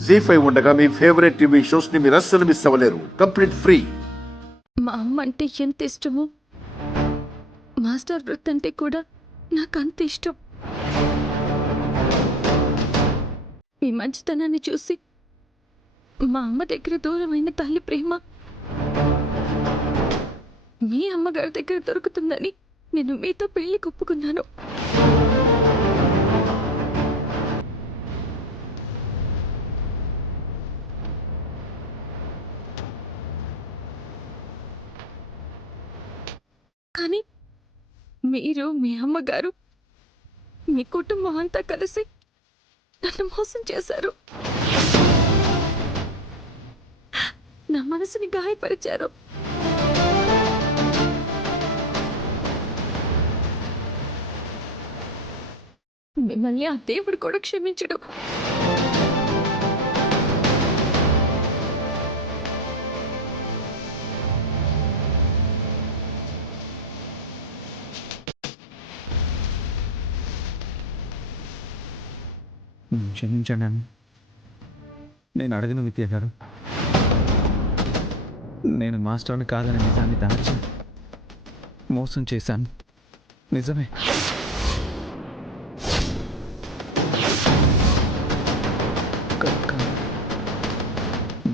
జీ5 ఉండగా మీ favourite TV shows ని మీరు అస్సలు మిస్ అవ్వలేరు. Complete free. మా అమ్మ అంటే ఎంత ఇష్టమో మాస్టర్ వృత్ అంటే కూడా నాకు అంత ఇష్టం. మీ మంచితనాన్ని చూసి మా అమ్మ దగ్గర దూరమైన తల్లి ప్రేమ మీ అమ్మగారి దగ్గర దొరుకుతుందని నేను మీతో పెళ్లి ఒప్పుకున్నాను. కానీ మీరు, మీ అమ్మగారు, మీ కుటుంబం అంతా కలిసి నన్ను మోసం చేశారు. నా మనసుని గాయపరిచారు. మిమ్మల్ని ఆ దేవుడు కూడా క్షమించడు. క్షమించండి అని నేను అడిగిన విద్య గారు. నేను మాస్టర్ని కాదని నిజాన్ని దాచి మోసం చేశాను. నిజమే.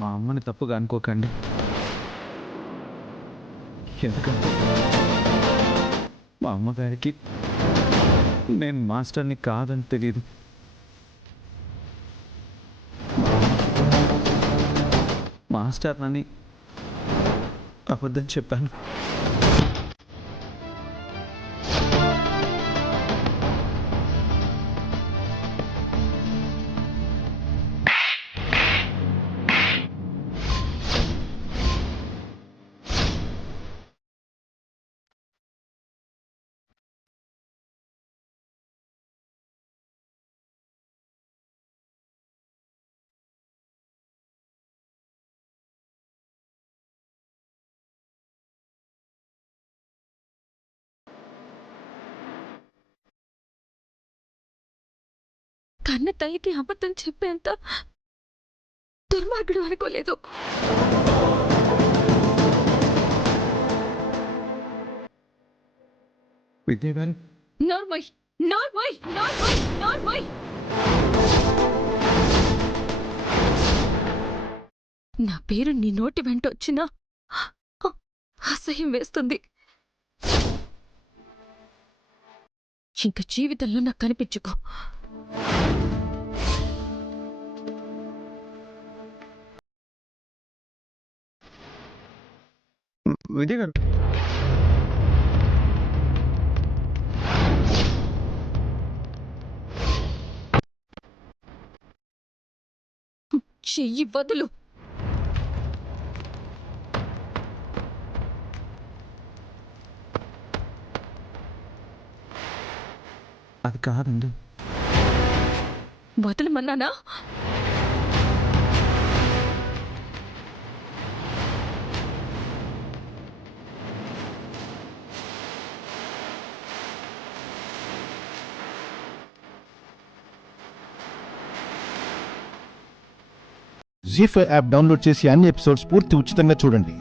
మా అమ్మని తప్పుగా అనుకోకండి. ఎందుకంటే మా అమ్మగారికి నేను మాస్టర్ని కాదని తెలియదు. మాస్టర్ అని అబద్ధం చెప్పాను. కన్న తల్లికి అబద్ధం చెప్పేంత దుర్మార్గుడు అనుకోలేదు. విద్య గారు, నార్మల్ నార్మల్ నార్మల్ నార్మల్ నా పేరు నీ నోటి వెంట వచ్చినా అసహ్యం వేస్తుంది. ఇంక జీవితంలో నాకు కనిపించుకో. విద్య గారు, చెయ్యి వదులు. అది కాదండి. వదలమన్నానా? జీ5 యాప్ డౌన్లోడ్ చేసి అన్ని ఎపిసోడ్స్ పూర్తి ఉచితంగా చూడండి.